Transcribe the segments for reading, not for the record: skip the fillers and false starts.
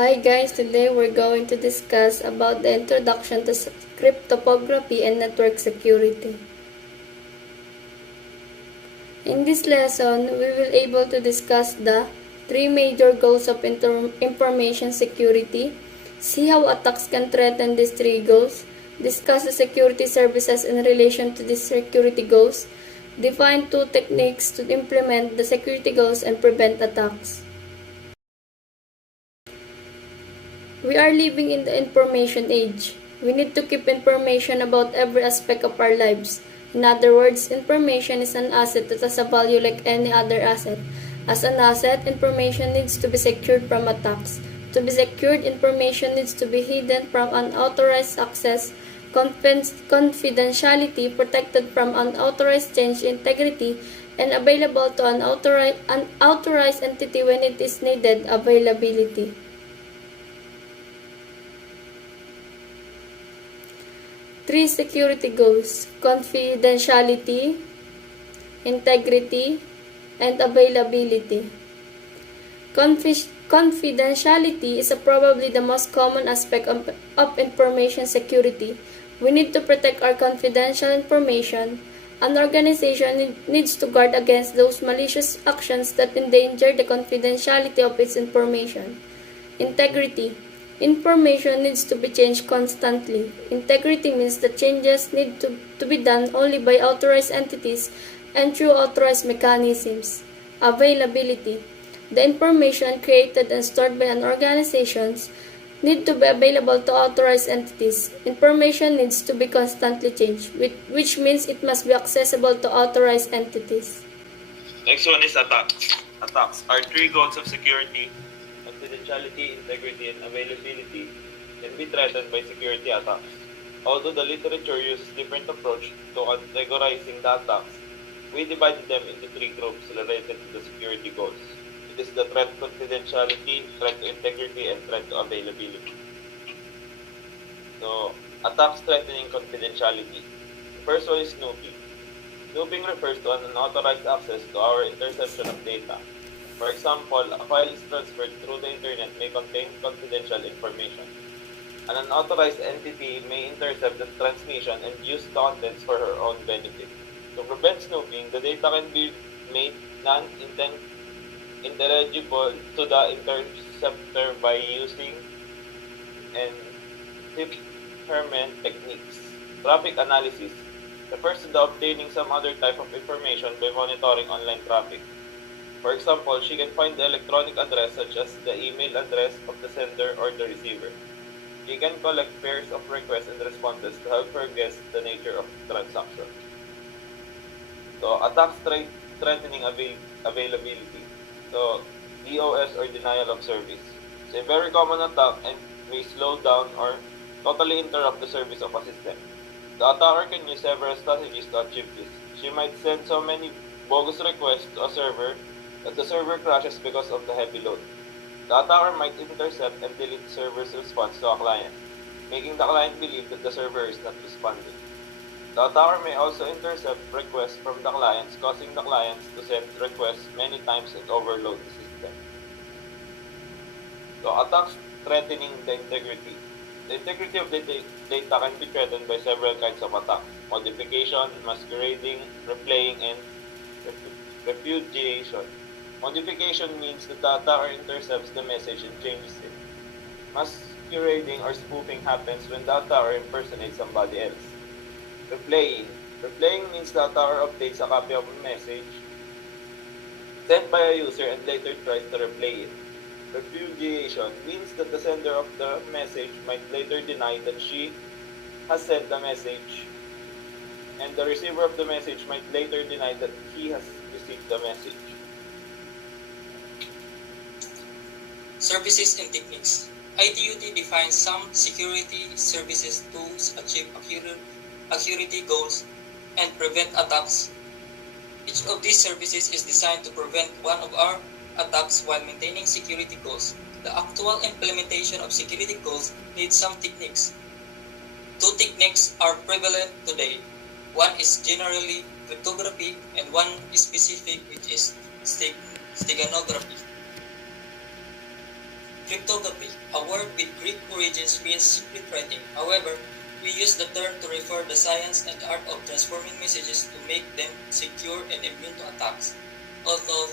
Hi guys, today we're going to discuss about the introduction to cryptography and network security. In this lesson, we will able to discuss the three major goals of information security, see how attacks can threaten these three goals, discuss the security services in relation to these security goals, define two techniques to implement the security goals and prevent attacks. We are living in the information age. We need to keep information about every aspect of our lives. In other words, information is an asset that has a value like any other asset. As an asset, information needs to be secured from attacks. To be secured, information needs to be hidden from unauthorized access, confidentiality, protected from unauthorized change, integrity, and available to an unauthorized entity when it is needed, availability. Three security goals: confidentiality, integrity, and availability. Confidentiality is probably the most common aspect of information security. We need to protect our confidential information. An organization needs to guard against those malicious actions that endanger the confidentiality of its information. Integrity. Information needs to be changed constantly. Integrity means that changes need to be done only by authorized entities and through authorized mechanisms. Availability. The information created and stored by an organization need to be available to authorized entities. Information needs to be constantly changed, which means it must be accessible to authorized entities. Next one is attacks. Attacks are three goals of security: confidentiality, integrity, and availability can be threatened by security attacks. Although the literature uses different approach to categorizing the attacks, we divided them into three groups related to the security goals. It is the threat to confidentiality, threat to integrity, and threat to availability. So, attacks threatening confidentiality. The first one is snooping. Snooping refers to an unauthorized access to our interception of data. For example, a file is transferred through the internet may contain confidential information. An unauthorized entity may intercept the transmission and use the contents for her own benefit. To prevent snooping, the data can be made non-intelligible to the interceptor by using encryption techniques. Traffic analysis refers to the obtaining some other type of information by monitoring online traffic. For example, she can find the electronic address such as the email address of the sender or the receiver. She can collect pairs of requests and responses to help her guess the nature of the transaction. So, attacks threatening availability. So, DOS or denial of service. It's a very common attack and may slow down or totally interrupt the service of a system. The attacker can use several strategies to achieve this. She might send so many bogus requests to a server that the server crashes because of the heavy load. The attacker might intercept and delete the server's response to a client, making the client believe that the server is not responding. The attacker may also intercept requests from the clients, causing the clients to send requests many times and overload the system. So, attacks threatening the integrity. The integrity of the data can be threatened by several kinds of attacks: modification, masquerading, replaying, and repudiation. Modification means that the attacker intercepts the message and changes it. Masquerading or spoofing happens when the attacker impersonates somebody else. Replaying. Replaying means the attacker obtains a copy of a message sent by a user and later tries to replay it. Repudiation means that the sender of the message might later deny that she has sent the message, and the receiver of the message might later deny that he has received the message. Services and techniques. ITUT defines some security services to achieve security goals and prevent attacks. Each of these services is designed to prevent one of our attacks while maintaining security goals. The actual implementation of security goals needs some techniques. Two techniques are prevalent today. One is generally cryptography and one is specific, which is steganography. Cryptography, a word with Greek origins, means secret writing. However, we use the term to refer the science and art of transforming messages to make them secure and immune to attacks. Although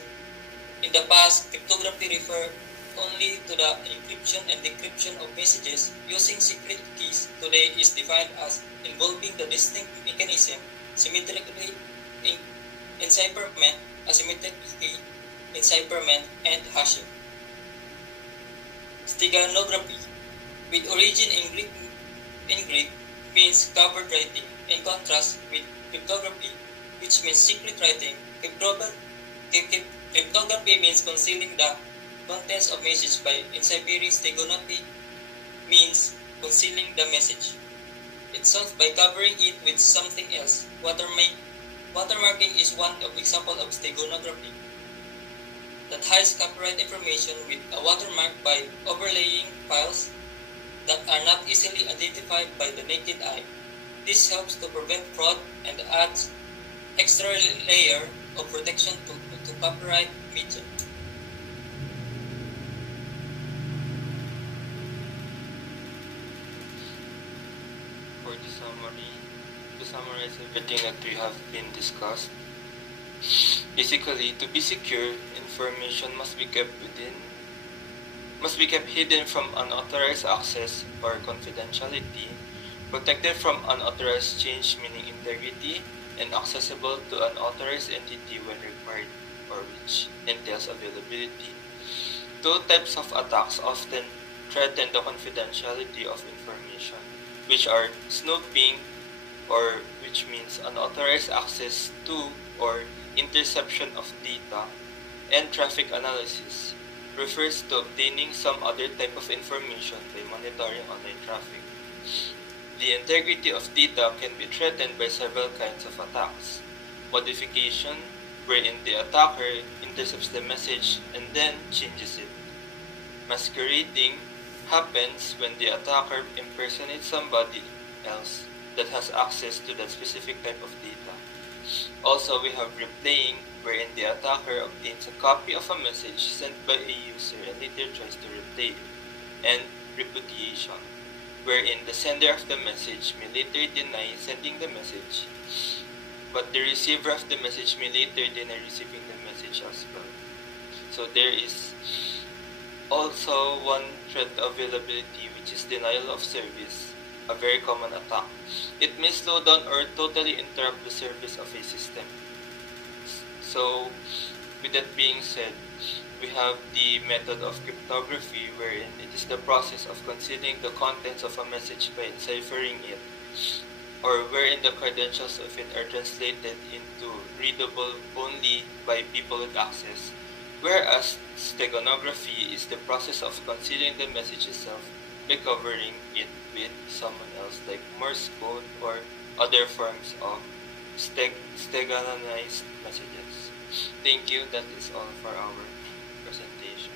in the past, cryptography referred only to the encryption and decryption of messages, using secret keys today is defined as involving the distinct mechanism symmetrically in encipherment, asymmetrically encipherment, and hashing. Steganography, with origin in Greek, means covered writing. In contrast with cryptography, which means secret writing, cryptography means concealing the contents of message by enciphering. Steganography means concealing the message itself by covering it with something else. Watermarking is one example of steganography that hides copyright information with a watermark by overlaying files that are not easily identified by the naked eye. This helps to prevent fraud and adds extra layer of protection to copyright media. For the summary, to summarize everything that we have been discussed, basically, to be secure, information must be kept hidden from unauthorized access or confidentiality, protected from unauthorized change meaning integrity, and accessible to an authorized entity when required, or which entails availability. Two types of attacks often threaten the confidentiality of information, which are snooping, or which means unauthorized access to or interception of data, and traffic analysis refers to obtaining some other type of information by monitoring online traffic. The integrity of data can be threatened by several kinds of attacks. Modification, wherein the attacker intercepts the message and then changes it. Masquerading happens when the attacker impersonates somebody else that has access to that specific type of data. Also, we have replaying, wherein the attacker obtains a copy of a message sent by a user and later tries to replay it. And repudiation, wherein the sender of the message may later deny sending the message, but the receiver of the message may later deny receiving the message as well. So there is also one threat availability, which is denial of service, a very common attack. It may slow down or totally interrupt the service of a system. So, with that being said, we have the method of cryptography, wherein it is the process of concealing the contents of a message by enciphering it, or wherein the credentials of it are translated into readable only by people with access, whereas steganography is the process of concealing the message itself by covering it with someone else, like Morse code or other forms of steganized messages. Thank you. That is all for our presentation.